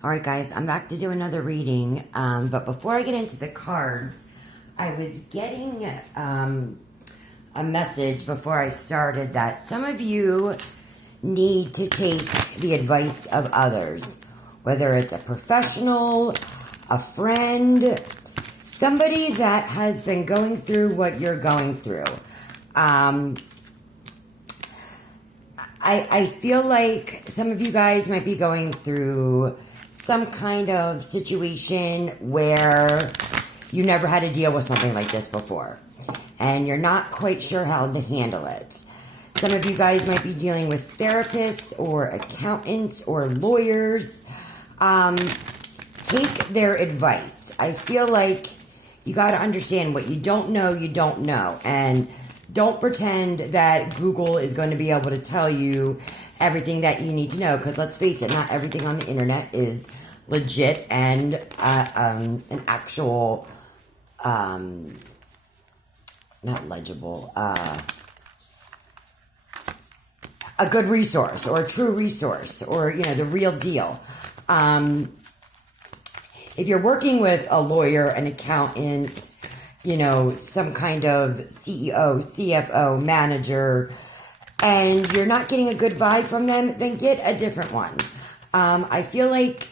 All right, guys, I'm back to do another reading. But before I get into the cards, I was getting a message before I started that some of you need to take the advice of others, whether it's a professional, a friend, somebody that has been going through what you're going through. I feel like some of you guys might be going through some kind of situation where you never had to deal with something like this before and you're not quite sure how to handle it. Some of you guys might be dealing with therapists or accountants or lawyers. Take their advice. I feel like you got to understand what you don't know, you don't know. And don't pretend that Google is going to be able to tell you everything that you need to know, because let's face it, not everything on the internet is legit and an actual, not legible, a good resource or a true resource or, the real deal. If you're working with a lawyer, an accountant, some kind of CEO, CFO, manager, and you're not getting a good vibe from them, then get a different one. I feel like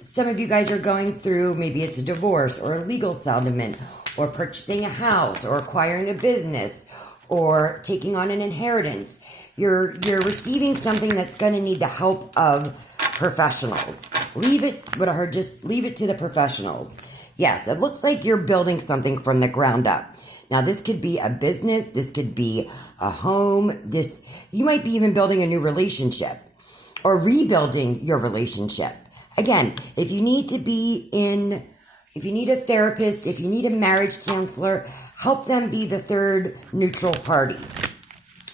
some of you guys are going through, maybe it's a divorce or a legal settlement or purchasing a house or acquiring a business or taking on an inheritance. You're receiving something that's going to need the help of professionals. Leave it to the professionals. Yes, it looks like you're building something from the ground up. Now, this could be a business. This could be a home. You might be even building a new relationship or rebuilding your relationship. Again, if you need a therapist, if you need a marriage counselor, help them be the third neutral party.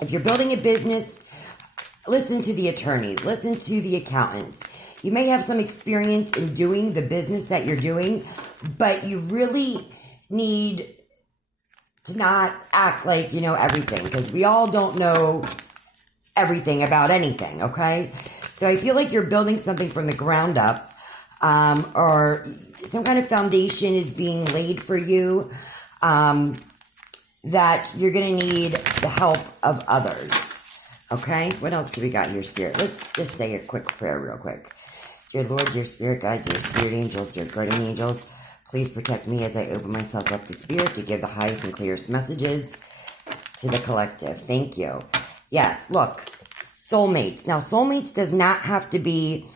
If you're building a business, listen to the attorneys, listen to the accountants. You may have some experience in doing the business that you're doing, but you really need to not act like you know everything, because we all don't know everything about anything, okay? So I feel like you're building something from the ground up, or some kind of foundation is being laid for you, that you're going to need the help of others, okay? What else do we got here, Spirit? Let's just say a quick prayer real quick. Dear Lord, dear Spirit guides, dear Spirit angels, dear guardian angels, please protect me as I open myself up to Spirit to give the highest and clearest messages to the collective. Thank you. Yes, look, soulmates. Now, soulmates does not have to be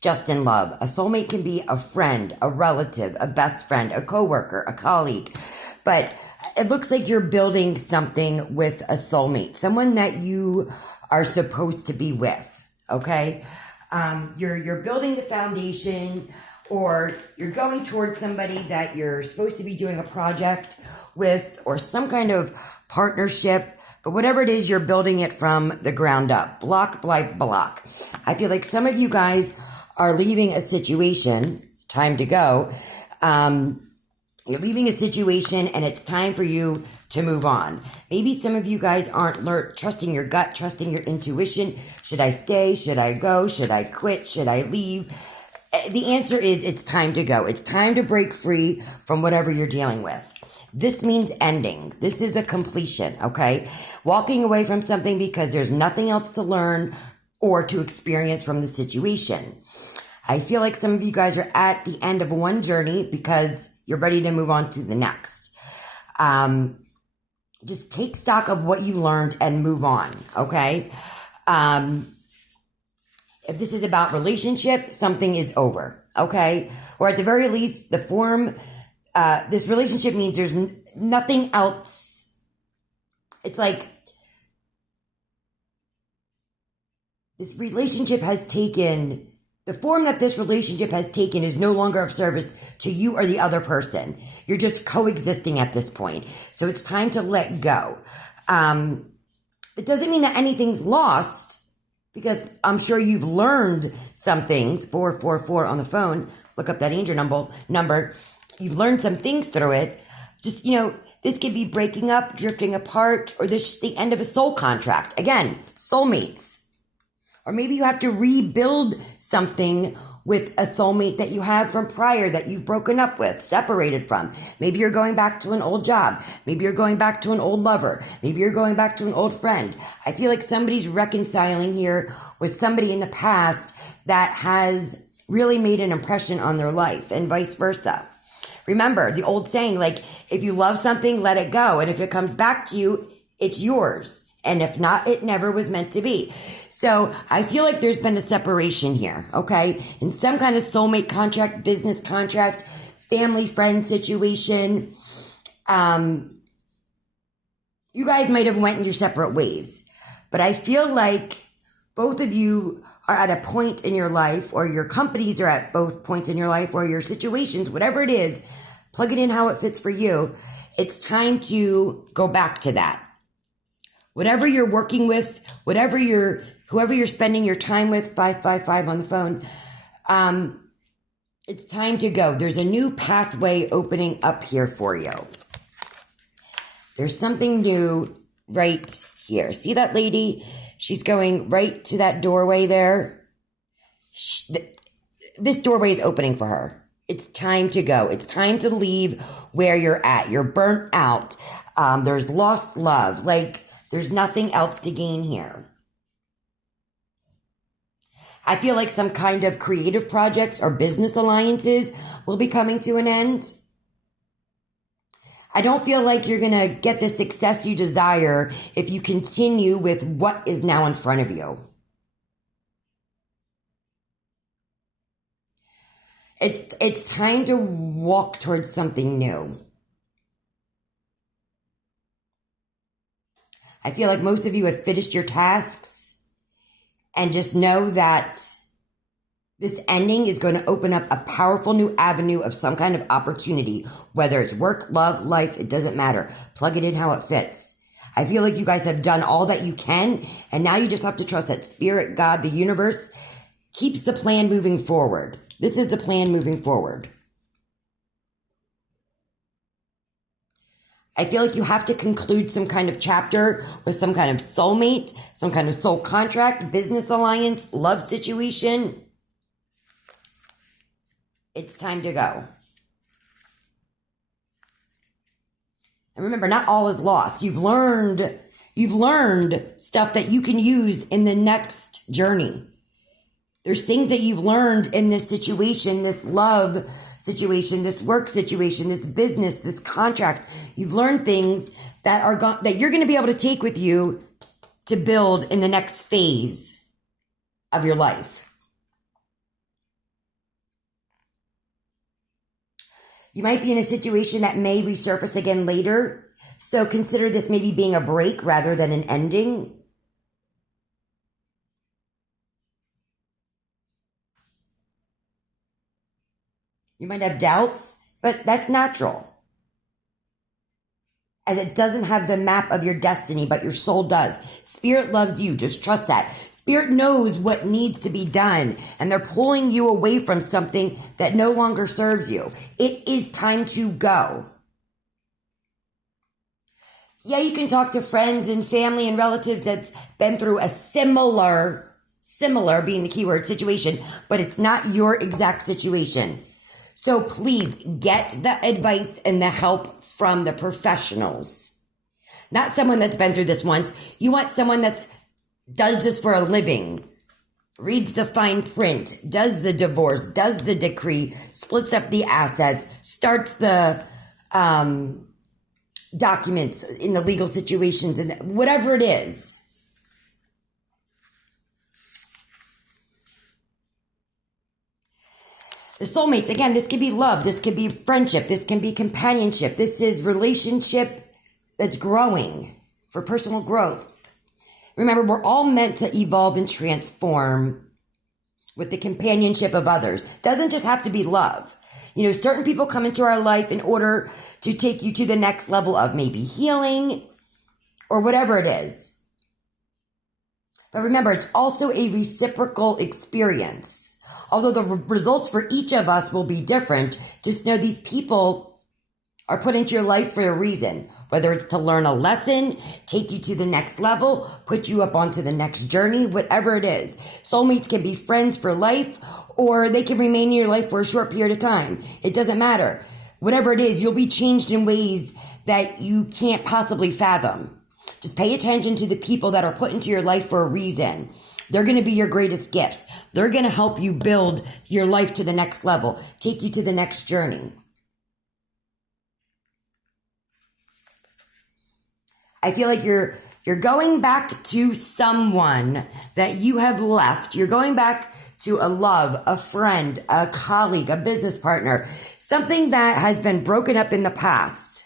just in love. A soulmate can be a friend, a relative, a best friend, a coworker, a colleague. But it looks like you're building something with a soulmate, someone that you are supposed to be with, okay? You're building the foundation, or you're going towards somebody that you're supposed to be doing a project with or some kind of partnership, but whatever it is, you're building it from the ground up, block by block. I feel like some of you guys are leaving a situation, time to go. You're leaving a situation and it's time for you to move on. Maybe some of you guys aren't trusting your gut, trusting your intuition. Should I stay? Should I go? Should I quit? Should I leave? The answer is it's time to go. It's time to break free from whatever you're dealing with. This means ending. This is a completion, okay? Walking away from something because there's nothing else to learn or to experience from the situation. I feel like some of you guys are at the end of one journey because you're ready to move on to the next. Just take stock of what you learned and move on, okay? If this is about relationship, something is over, okay? Or at the very least, this relationship means there's nothing else. It's like the form that this relationship has taken is no longer of service to you or the other person. You're just coexisting at this point. So it's time to let go. It doesn't mean that anything's lost, because I'm sure you've learned some things. 444 on the phone. Look up that angel number. You've learned some things through it. Just, this could be breaking up, drifting apart, or this the end of a soul contract. Again, soulmates. Or maybe you have to rebuild something with a soulmate that you have from prior that you've broken up with, separated from. Maybe you're going back to an old job. Maybe you're going back to an old lover. Maybe you're going back to an old friend. I feel like somebody's reconciling here with somebody in the past that has really made an impression on their life, and vice versa. Remember the old saying, like, if you love something, let it go. And if it comes back to you, it's yours. And if not, it never was meant to be. So I feel like there's been a separation here, okay? In some kind of soulmate contract, business contract, family friend situation. You guys might have went in your separate ways. But I feel like both of you are at a point in your life, or your companies are at both points in your life, or your situations, whatever it is, plug it in how it fits for you. It's time to go back to that. Whatever you're working with, whoever you're spending your time with, 555 on the phone, it's time to go. There's a new pathway opening up here for you. There's something new right here. See that lady? She's going right to that doorway there. This doorway is opening for her. It's time to go. It's time to leave where you're at. You're burnt out. There's lost love. Like, there's nothing else to gain here. I feel like some kind of creative projects or business alliances will be coming to an end. I don't feel like you're going to get the success you desire if you continue with what is now in front of you. It's time to walk towards something new. I feel like most of you have finished your tasks, and just know that this ending is going to open up a powerful new avenue of some kind of opportunity, whether it's work, love, life, it doesn't matter. Plug it in how it fits. I feel like you guys have done all that you can, and now you just have to trust that Spirit, God, the universe keeps the plan moving forward. This is the plan moving forward. I feel like you have to conclude some kind of chapter with some kind of soulmate, some kind of soul contract, business alliance, love situation. It's time to go. And remember, not all is lost. You've learned stuff that you can use in the next journey. There's things that you've learned in this situation, this love situation, this work situation, this business, this contract. You've learned things that that you're going to be able to take with you to build in the next phase of your life. You might be in a situation that may resurface again later. So consider this maybe being a break rather than an ending. You might have doubts, but that's natural, as it doesn't have the map of your destiny, but your soul does. Spirit loves you. Just trust that. Spirit knows what needs to be done, and they're pulling you away from something that no longer serves you. It is time to go. Yeah, you can talk to friends and family and relatives that's been through a similar being the keyword situation, but it's not your exact situation. So please get the advice and the help from the professionals. Not someone that's been through this once. You want someone that does this for a living, reads the fine print, does the divorce, does the decree, splits up the assets, starts the documents in the legal situations, and whatever it is. The soulmates, again, this could be love, this could be friendship, this can be companionship. This is relationship that's growing for personal growth. Remember, we're all meant to evolve and transform with the companionship of others. Doesn't just have to be love. You know, certain people come into our life in order to take you to the next level of maybe healing or whatever it is. But remember, it's also a reciprocal experience. Although the results for each of us will be different, just know these people are put into your life for a reason, whether it's to learn a lesson, take you to the next level, put you up onto the next journey, whatever it is. Soulmates can be friends for life, or they can remain in your life for a short period of time. It doesn't matter. Whatever it is, you'll be changed in ways that you can't possibly fathom. Just pay attention to the people that are put into your life for a reason. They're going to be your greatest gifts. They're going to help you build your life to the next level, take you to the next journey. I feel like you're going back to someone that you have left. You're going back to a love, a friend, a colleague, a business partner, something that has been broken up in the past.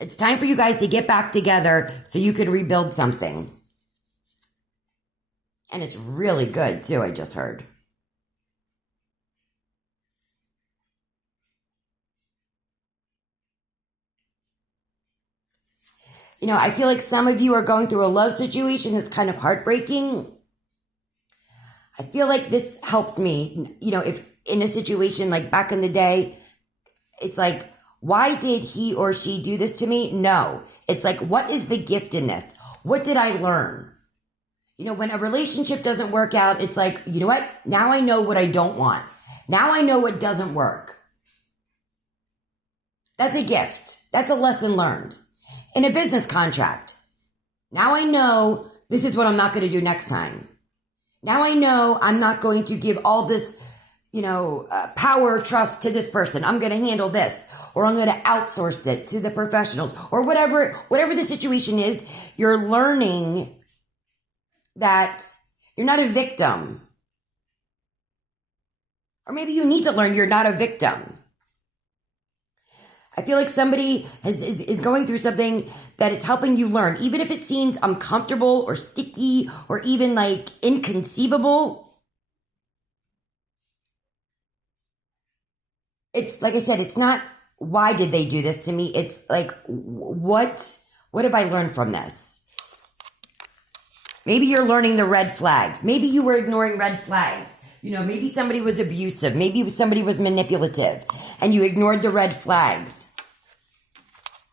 It's time for you guys to get back together so you can rebuild something. And it's really good too, I just heard. You know, I feel like some of you are going through a love situation that's kind of heartbreaking. I feel like this helps me, you know, if in a situation like back in the day, it's like, why did he or she do this to me? No. It's like, what is the gift in this? What did I learn? You know, when a relationship doesn't work out, it's like, you know what? Now I know what I don't want. Now I know what doesn't work. That's a gift. That's a lesson learned. In a business contract, now I know this is what I'm not going to do next time. Now I know I'm not going to give all this, power, trust to this person. I'm going to handle this, or I'm going to outsource it to the professionals, or whatever the situation is. You're learning that you're not a victim. Or maybe you need to learn you're not a victim. I feel like somebody is going through something that it's helping you learn, even if it seems uncomfortable or sticky or even like inconceivable. It's like I said, it's not why did they do this to me? It's like, what have I learned from this? Maybe you're learning the red flags. Maybe you were ignoring red flags. You know, maybe somebody was abusive. Maybe somebody was manipulative and you ignored the red flags.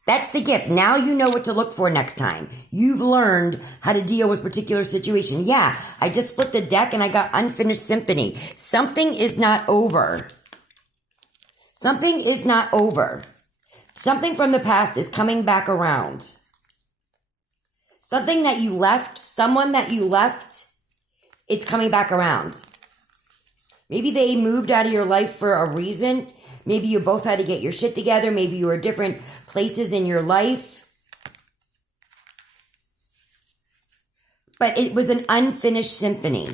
That's the gift. Now you know what to look for next time. You've learned how to deal with particular situation. Yeah, I just flipped the deck and I got unfinished symphony. Something is not over. Something is not over. Something from the past is coming back around. Something that you left, someone that you left, it's coming back around. Maybe they moved out of your life for a reason. Maybe you both had to get your shit together. Maybe you were different places in your life. But it was an unfinished symphony.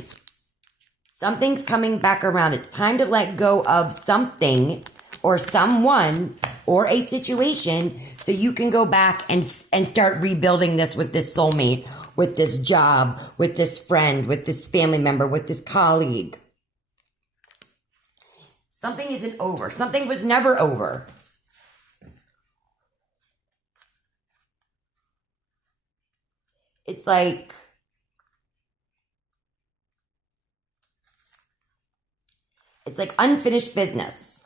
Something's coming back around. It's time to let go of something or someone or a situation so you can go back and start rebuilding this with this soulmate, with this job, with this friend, with this family member, with this colleague. Something isn't over. Something was never over. It's like unfinished business.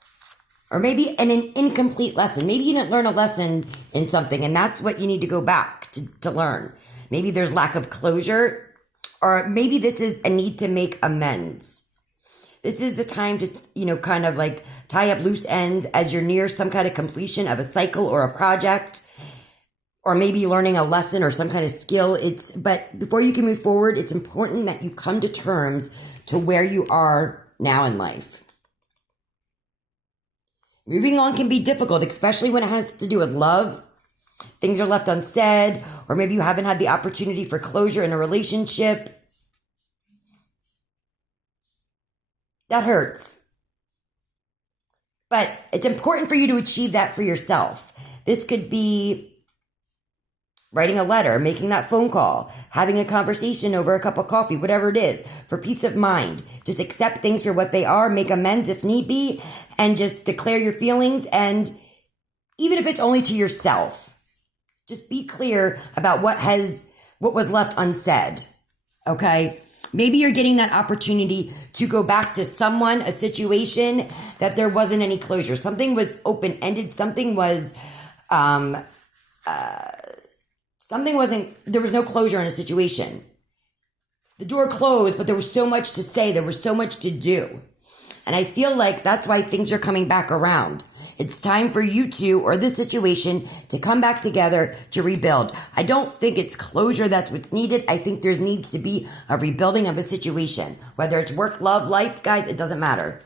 Or maybe an incomplete lesson. Maybe you didn't learn a lesson in something and that's what you need to go back to learn. Maybe there's lack of closure, or maybe this is a need to make amends. This is the time to, kind of like tie up loose ends as you're near some kind of completion of a cycle or a project, or maybe learning a lesson or some kind of skill. But before you can move forward, it's important that you come to terms to where you are now in life. Moving on can be difficult, especially when it has to do with love. Things are left unsaid, or maybe you haven't had the opportunity for closure in a relationship. That hurts. But it's important for you to achieve that for yourself. This could be writing a letter, making that phone call, having a conversation over a cup of coffee, whatever it is, for peace of mind. Just accept things for what they are, make amends if need be, and just declare your feelings. And even if it's only to yourself, just be clear about what was left unsaid. Okay? Maybe you're getting that opportunity to go back to someone, a situation that there wasn't any closure. Something was open-ended. Something was, there was no closure in a situation. The door closed, but there was so much to say. There was so much to do. And I feel like that's why things are coming back around. It's time for you two or this situation to come back together to rebuild. I don't think it's closure that's what's needed. I think there needs to be a rebuilding of a situation. Whether it's work, love, life, guys, it doesn't matter.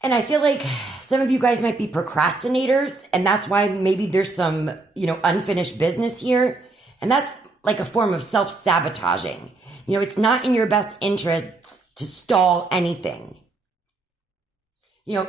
And I feel like some of you guys might be procrastinators, and that's why maybe there's some, unfinished business here. And that's like a form of self-sabotaging. It's not in your best interest to stall anything.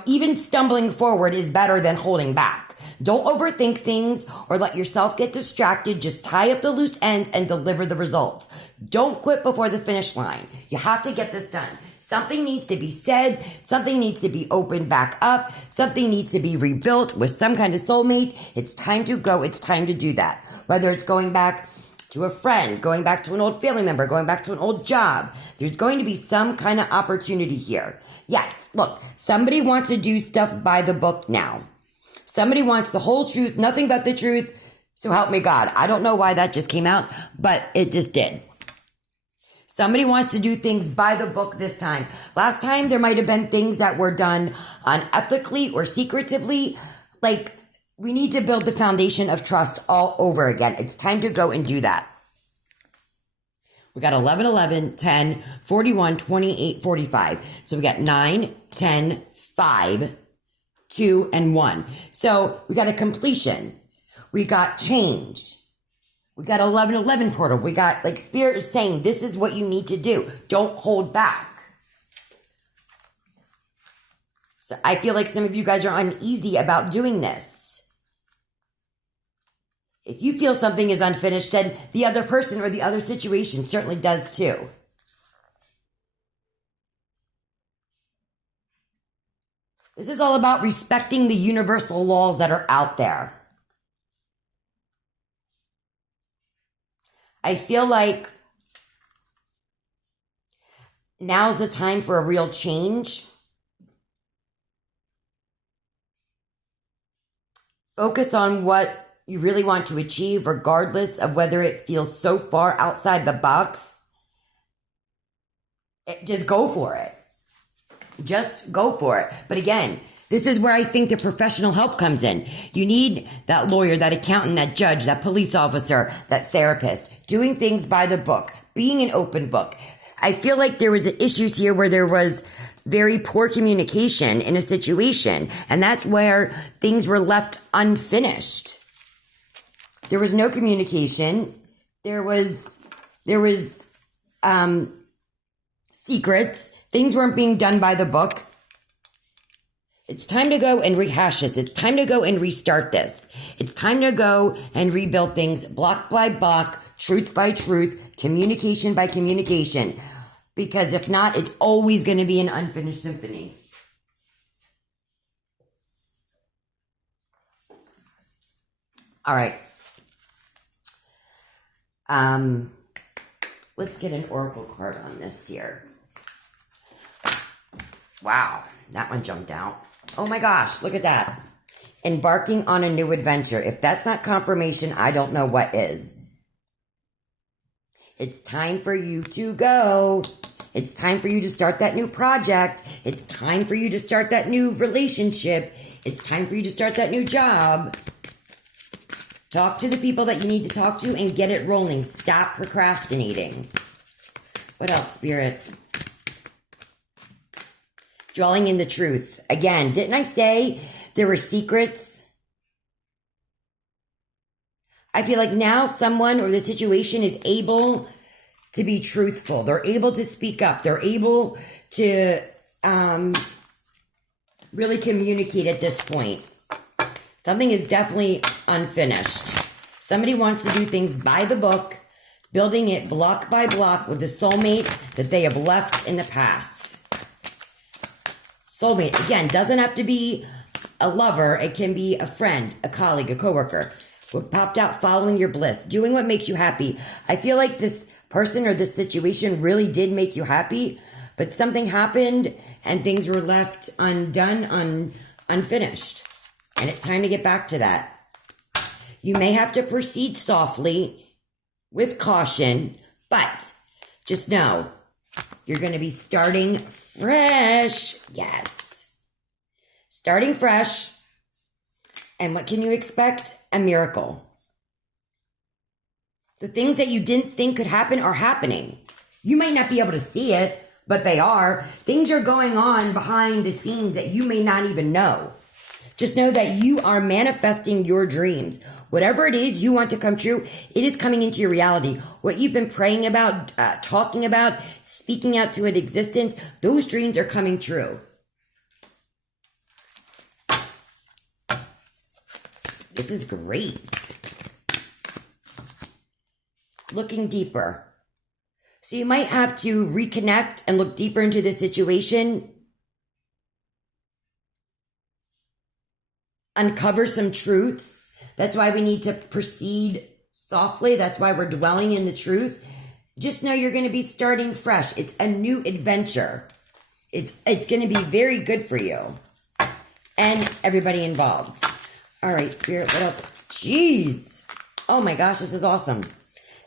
Even stumbling forward is better than holding back. Don't overthink things or let yourself get distracted. Just tie up the loose ends and deliver the results. Don't quit before the finish line. You have to get this done. Something needs to be said. Something needs to be opened back up. Something needs to be rebuilt with some kind of soulmate. It's time to go. It's time to do that. Whether it's going back to a friend, going back to an old family member, going back to an old job. There's going to be some kind of opportunity here. Yes, look, somebody wants to do stuff by the book now. Somebody wants the whole truth, nothing but the truth. So help me God. I don't know why that just came out, but it just did. Somebody wants to do things by the book this time. Last time, there might have been things that were done unethically or secretively. Like, we need to build the foundation of trust all over again. It's time to go and do that. We got 11, 11, 10, 41, 28, 45. So we got 9, 10, 5, 2, and 1. So we got a completion. We got change. We got 11, 11 portal. We got like Spirit is saying, this is what you need to do. Don't hold back. So I feel like some of you guys are uneasy about doing this. If you feel something is unfinished, then the other person or the other situation certainly does too. This is all about respecting the universal laws that are out there. I feel like now's the time for a real change. Focus on what you really want to achieve, regardless of whether it feels so far outside the box. Just go for it. Just go for it. But again, this is where I think the professional help comes in. You need that lawyer, that accountant, that judge, that police officer, that therapist, doing things by the book, being an open book. I feel like there was issues here where there was very poor communication in a situation, and that's where things were left unfinished. There was no communication. There was secrets. Things weren't being done by the book. It's time to go and rehash this. It's time to go and restart this. It's time to go and rebuild things block by block, truth by truth, communication by communication. Because if not, it's always going to be an unfinished symphony. All right. Let's get an oracle card on this here. Wow, that one jumped out. Oh my gosh, look at that. Embarking on a new adventure. If that's not confirmation, I don't know what is. It's time for you to go. It's time for you to start that new project. It's time for you to start that new relationship. It's time for you to start that new job. Talk to the people that you need to talk to and get it rolling. Stop procrastinating. What else, Spirit? Dwelling in the truth. Again, didn't I say there were secrets? I feel like now someone or the situation is able to be truthful. They're able to speak up. They're able to really communicate at this point. Something is definitely unfinished. Somebody wants to do things by the book, building it block by block with a soulmate that they have left in the past. Soulmate, again, doesn't have to be a lover. It can be a friend, a colleague, a coworker. What popped out, following your bliss, doing what makes you happy. I feel like this person or this situation really did make you happy, but something happened and things were left undone, unfinished. And it's time to get back to that. You may have to proceed softly with caution, but just know you're going to be starting fresh. Yes. Starting fresh. And what can you expect? A miracle. The things that you didn't think could happen are happening. You might not be able to see it, but they are. Things are going on behind the scenes that you may not even know. Just know that you are manifesting your dreams. Whatever it is you want to come true, it is coming into your reality. What you've been praying about, talking about, speaking out to an existence, those dreams are coming true. This is great. Looking deeper. So you might have to reconnect and look deeper into the situation. Uncover some truths. That's why we need to proceed softly. That's why we're dwelling in the truth. Just know you're going to be starting fresh. It's a new adventure. It's going to be very good for you and everybody involved. All right, Spirit, what else? Jeez. Oh my gosh, this is awesome.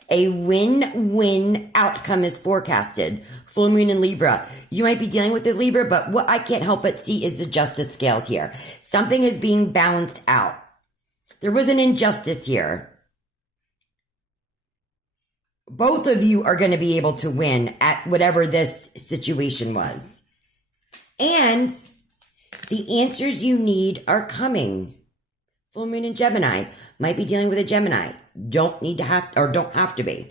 A win-win outcome is forecasted. Full moon in Libra. You might be dealing with the Libra, but what I can't help but see is the justice scales here. Something is being balanced out. There was an injustice here. Both of you are going to be able to win at whatever this situation was. And the answers you need are coming. Full moon in Gemini. Might be dealing with a Gemini. Don't have to be.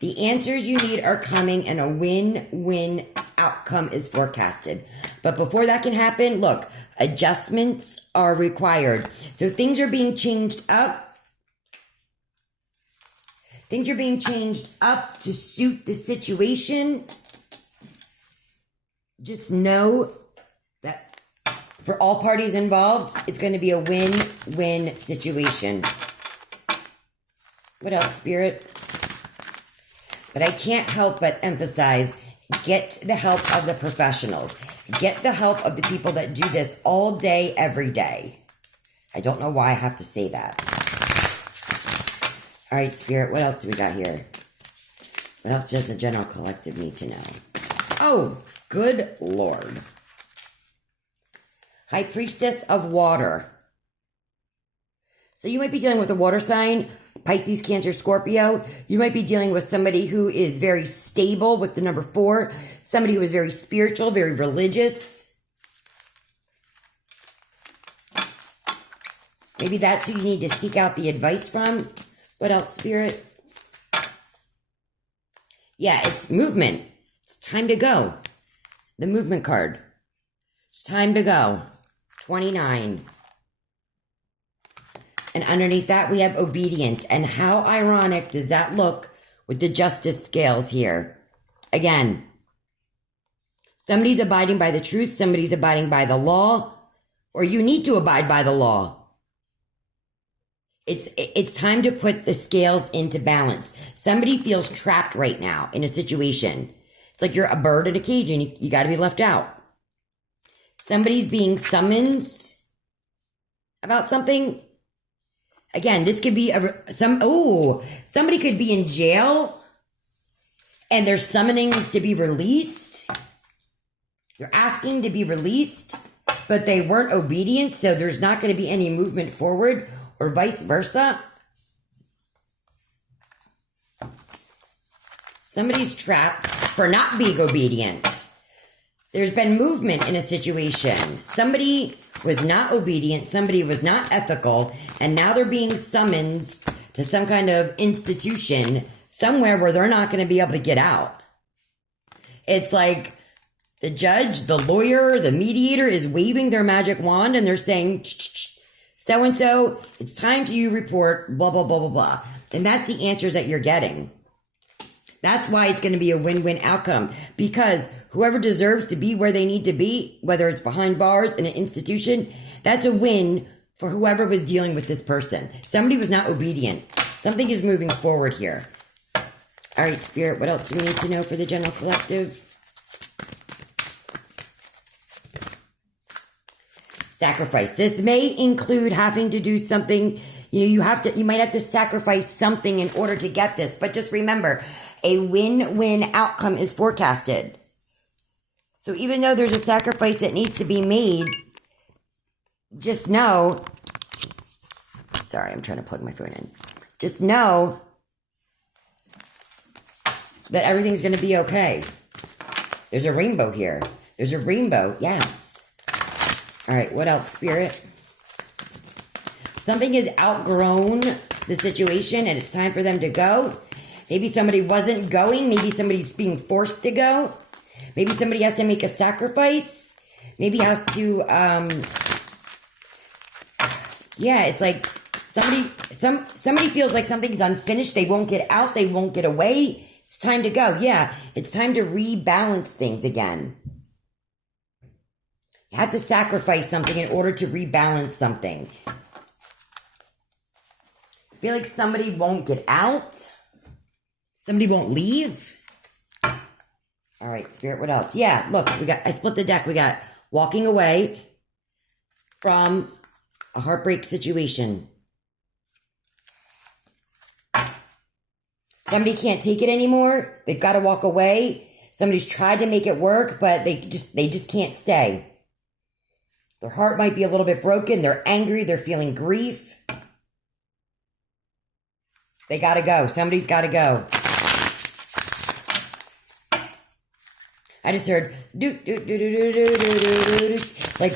The answers you need are coming and a win-win outcome is forecasted. But before that can happen, look, adjustments are required. So things are being changed up. Things are being changed up to suit the situation. Just know that for all parties involved, it's going to be a win-win situation. What else, Spirit? But I can't help but emphasize, get the help of the professionals. Get the help of the people that do this all day, every day. I don't know why I have to say that. All right, Spirit, what else do we got here? What else does the general collective need to know? Oh, good Lord. High Priestess of Water. So you might be dealing with a water sign, Pisces, Cancer, Scorpio. You might be dealing with somebody who is very stable with the number 4. Somebody who is very spiritual, very religious. Maybe that's who you need to seek out the advice from. What else, Spirit? Yeah, it's movement. It's time to go. The movement card. It's time to go. 29. And underneath that, we have obedience. And how ironic does that look with the justice scales here? Again, somebody's abiding by the truth. Somebody's abiding by the law. Or you need to abide by the law. It's time to put the scales into balance. Somebody feels trapped right now in a situation. It's like you're a bird in a cage and you got to be left out. Somebody's being summoned about something. Again, this could be somebody could be in jail and their summonings to be released. You're asking to be released, but they weren't obedient, so there's not going to be any movement forward, or vice versa. Somebody's trapped for not being obedient. There's been movement in a situation. Somebody was not obedient, somebody was not ethical, and now they're being summoned to some kind of institution somewhere where they're not going to be able to get out. It's like the judge, the lawyer, the mediator is waving their magic wand and they're saying, so-and-so, it's time to you report, blah, blah, blah, blah, blah. And that's the answers that you're getting. That's why it's going to be a win-win outcome, because whoever deserves to be where they need to be, whether it's behind bars in an institution, That's a win for whoever was dealing with this person. Somebody was not obedient. Something is moving forward here. All right, Spirit, what else do we need to know for the general collective? Sacrifice. This may include having to do something, you might have to sacrifice something in order to get this. But just remember, a win-win outcome is forecasted. So even though there's a sacrifice that needs to be made, just know, sorry, I'm trying to plug my phone in. Just know that everything's going to be okay. There's a rainbow here. There's a rainbow, yes. All right, what else, Spirit? Something has outgrown the situation and it's time for them to go. Maybe somebody wasn't going. Maybe somebody's being forced to go. Maybe somebody has to make a sacrifice. Maybe has to, it's like somebody feels like something's unfinished. They won't get out. They won't get away. It's time to go. Yeah, it's time to rebalance things again. You have to sacrifice something in order to rebalance something. I feel like somebody won't get out. Somebody won't leave. All right, Spirit, what else? Yeah, look, I split the deck. We got walking away from a heartbreak situation. Somebody can't take it anymore. They've got to walk away. Somebody's tried to make it work, but they just can't stay. Their heart might be a little bit broken. They're angry. They're feeling grief. They got to go. Somebody's got to go. I just heard like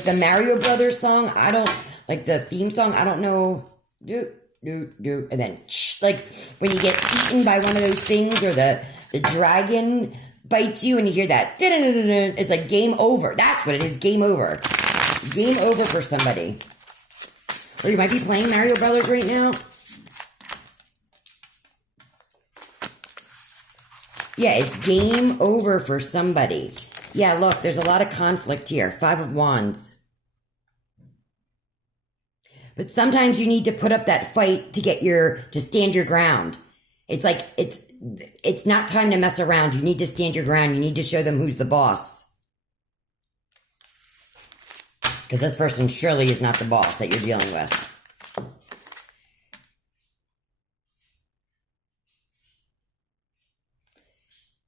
the Mario Brothers song. I don't like the theme song. I don't know. And then like when you get eaten by one of those things or the dragon bites you and you hear that. It's like game over. That's what it is. Game over. Game over for somebody. Or you might be playing Mario Brothers right now. Yeah, it's game over for somebody. Yeah, look, there's a lot of conflict here. 5 of Wands. But sometimes you need to put up that fight to stand your ground. It's like, it's not time to mess around. You need to stand your ground. You need to show them who's the boss. Because this person surely is not the boss that you're dealing with.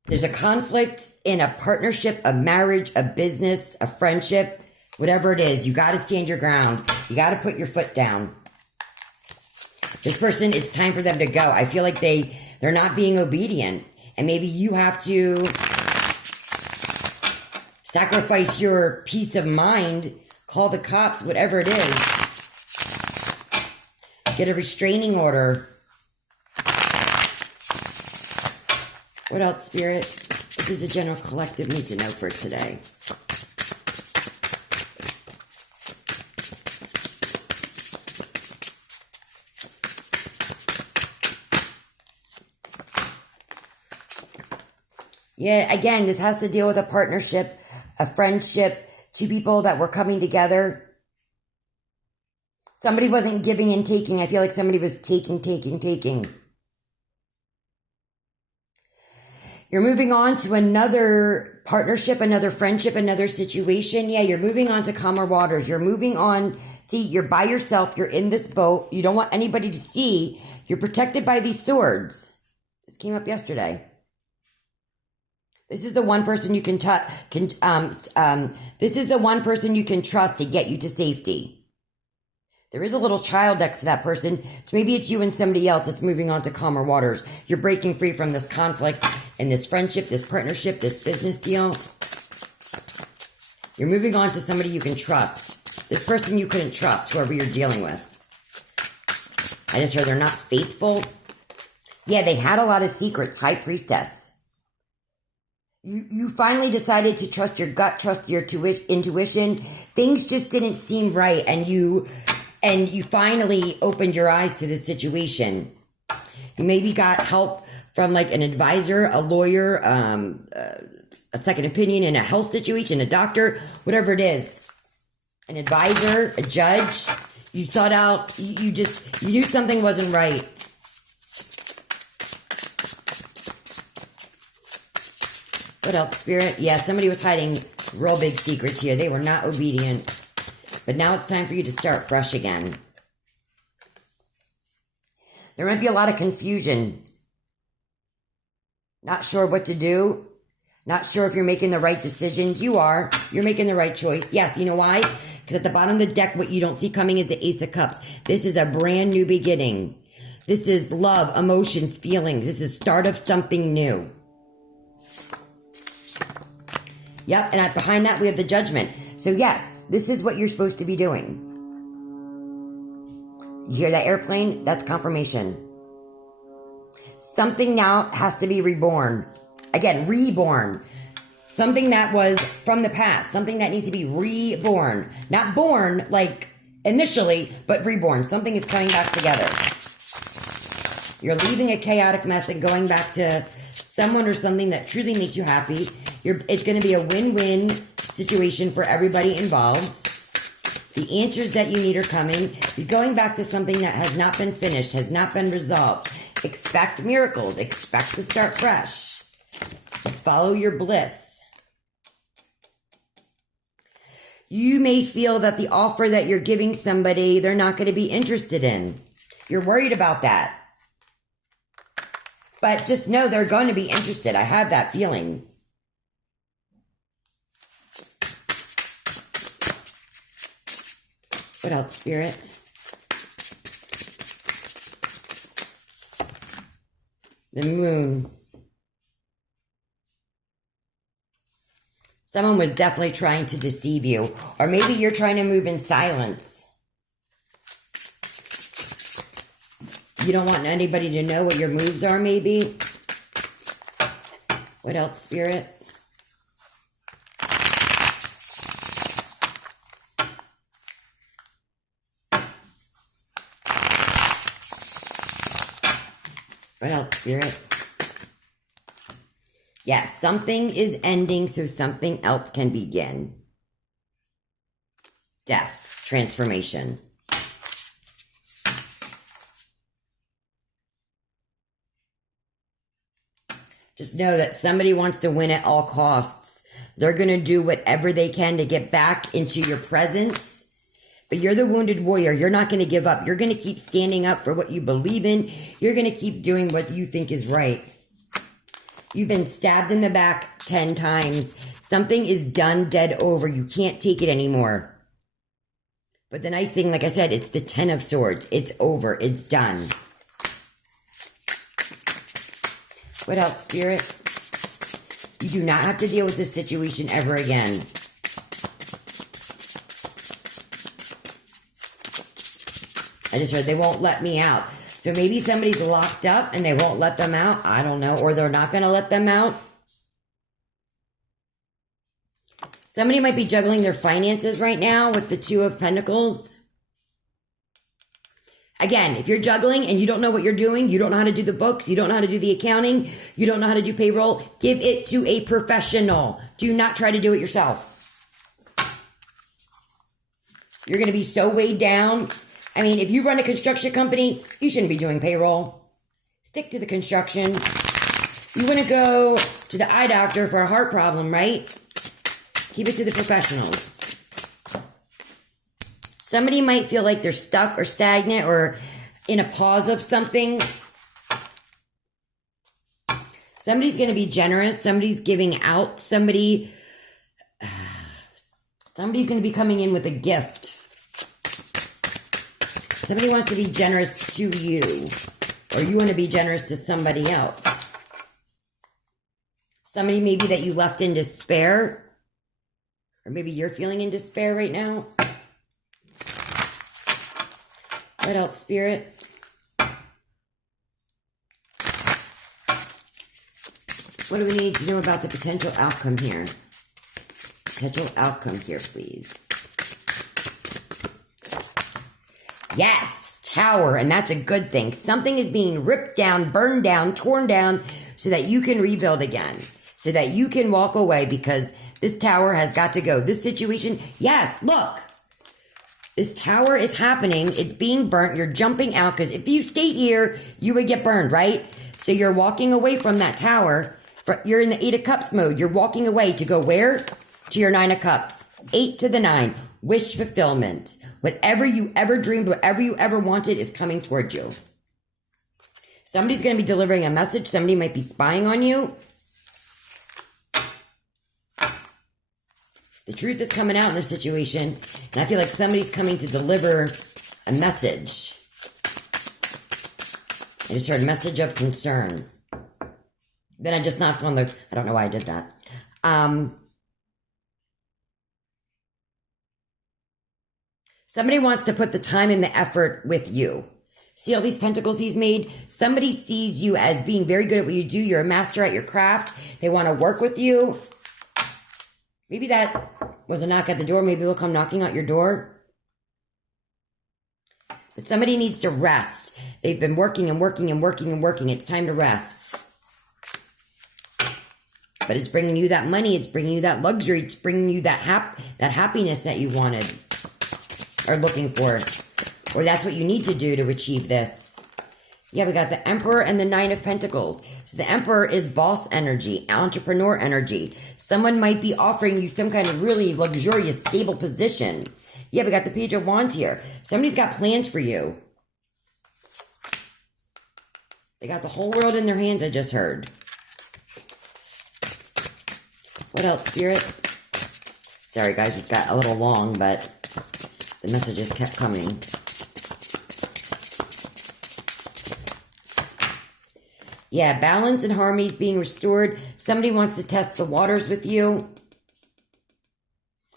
There's a conflict in a partnership, a marriage, a business, a friendship, whatever it is. You got to stand your ground. You got to put your foot down. This person, it's time for them to go. I feel like they're not being obedient. And maybe you have to sacrifice your peace of mind, call the cops, whatever it is. Get a restraining order. What else, Spirit? What does the general collective need to know for today? Yeah, again, this has to deal with a partnership, a friendship, 2 people that were coming together. Somebody wasn't giving and taking. I feel like somebody was taking. You're moving on to another partnership, another friendship, another situation. Yeah, you're moving on to calmer waters. You're moving on. See, you're by yourself. You're in this boat. You don't want anybody to see. You're protected by these swords. This came up yesterday. This is the one person you can this is the one person you can trust to get you to safety. There is a little child next to that person, so maybe it's you and somebody else that's moving on to calmer waters. You're breaking free from this conflict and this friendship, this partnership, this business deal. You're moving on to somebody you can trust. This person you couldn't trust, whoever you're dealing with. I just heard they're not faithful. Yeah, they had a lot of secrets. High Priestess. You finally decided to trust your gut, trust your intuition. Things just didn't seem right, and you finally opened your eyes to this situation. You maybe got help from like an advisor, a lawyer, a second opinion in a health situation, a doctor, whatever it is. an advisor, a judge. You sought out, you knew something wasn't right. What else, Spirit? Yeah, somebody was hiding real big secrets here. They were not obedient. But now it's time for you to start fresh again. There might be a lot of confusion. Not sure what to do. Not sure if you're making the right decisions. You are. You're making the right choice. Yes, you know why? Because at the bottom of the deck, what you don't see coming is the Ace of Cups. This is a brand new beginning. This is love, emotions, feelings. This is start of something new. Yep, and behind that, we have the Judgment. So yes, this is what you're supposed to be doing. You hear that airplane? That's confirmation. Something now has to be reborn. Again, reborn. Something that was from the past. Something that needs to be reborn. Not born like initially, but reborn. Something is coming back together. You're leaving a chaotic mess and going back to someone or something that truly makes you happy. It's going to be a win-win situation for everybody involved. The answers that you need are coming. You're going back to something that has not been finished, has not been resolved. Expect miracles. Expect to start fresh. Just follow your bliss. You may feel that the offer that you're giving somebody, they're not going to be interested in. You're worried about that. But just know they're going to be interested. I have that feeling. What else, Spirit? The Moon. Someone was definitely trying to deceive you. Or maybe you're trying to move in silence. You don't want anybody to know what your moves are, maybe. What else, Spirit? What else, Spirit? Yes, something is ending so something else can begin. Death, transformation. Just know that somebody wants to win at all costs. They're going to do whatever they can to get back into your presence. But you're the wounded warrior. You're not going to give up. You're going to keep standing up for what you believe in. You're going to keep doing what you think is right. You've been stabbed in the back 10 times. Something is done, dead, over. You can't take it anymore. But the nice thing, like I said, it's the 10 of Swords. It's over. It's done. What else, Spirit? You do not have to deal with this situation ever again. I just heard they won't let me out. So maybe somebody's locked up and they won't let them out. I don't know. Or they're not going to let them out. Somebody might be juggling their finances right now with the Two of Pentacles. Again, if you're juggling and you don't know what you're doing, you don't know how to do the books, you don't know how to do the accounting, you don't know how to do payroll, give it to a professional. Do not try to do it yourself. You're going to be so weighed down. I mean, if you run a construction company, you shouldn't be doing payroll. Stick to the construction. You want to go to the eye doctor for a heart problem, right? Keep it to the professionals. Somebody might feel like they're stuck or stagnant or in a pause of something. Somebody's going to be generous. Somebody's giving out. Somebody's going to be coming in with a gift. Somebody wants to be generous to you, or you want to be generous to somebody else. Somebody maybe that you left in despair, or maybe you're feeling in despair right now. What else, Spirit? What do we need to know about the potential outcome here? Potential outcome here, please. Yes, Tower, and that's a good thing. Something is being ripped down, burned down, torn down, so that you can rebuild again, so that you can walk away, because this Tower has got to go. This situation, yes, look, This tower is happening. It's being burnt. You're jumping out because if you stayed here, you would get burned, right? So you're walking away from that tower. You're in the 8 of Cups mode. You're walking away to go where? To your 9 of Cups. 8 to the 9. Wish fulfillment. Whatever you ever dreamed, whatever you ever wanted is coming towards you. Somebody's going to be delivering a message. Somebody might be spying on you. The truth is coming out in this situation. And I feel like somebody's coming to deliver a message. I just heard a message of concern. Then I just knocked on the... I don't know why I did that. Somebody wants to put the time and the effort with you. See all these pentacles he's made? Somebody sees you as being very good at what you do. You're a master at your craft. They want to work with you. Maybe that was a knock at the door. Maybe they'll come knocking at your door. But somebody needs to rest. They've been working and working and working and working. It's time to rest. But it's bringing you that money. It's bringing you that luxury. It's bringing you that happiness that you wanted or looking for. Or that's what you need to do to achieve this. Yeah, we got the Emperor and the 9 of Pentacles. So the Emperor is boss energy, entrepreneur energy. Someone might be offering you some kind of really luxurious, stable position. Yeah, we got the Page of Wands here. Somebody's got plans for you. They got the whole world in their hands, I just heard. What else, Spirit? Sorry, guys, it's got a little long, but the messages kept coming. Yeah, balance and harmony is being restored. Somebody wants to test the waters with you.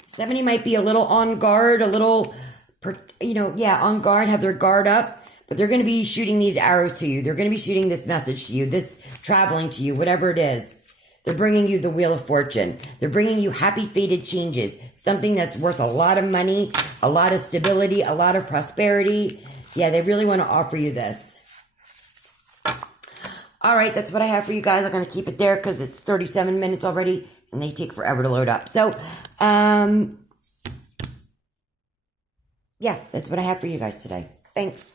Somebody might be a little on guard, a little, on guard, have their guard up. But they're going to be shooting these arrows to you. They're going to be shooting this message to you, this traveling to you, whatever it is. They're bringing you the Wheel of Fortune. They're bringing you happy, fated changes. Something that's worth a lot of money, a lot of stability, a lot of prosperity. Yeah, they really want to offer you this. All right, that's what I have for you guys. I'm going to keep it there because it's 37 minutes already, and they take forever to load up. So, yeah, that's what I have for you guys today. Thanks.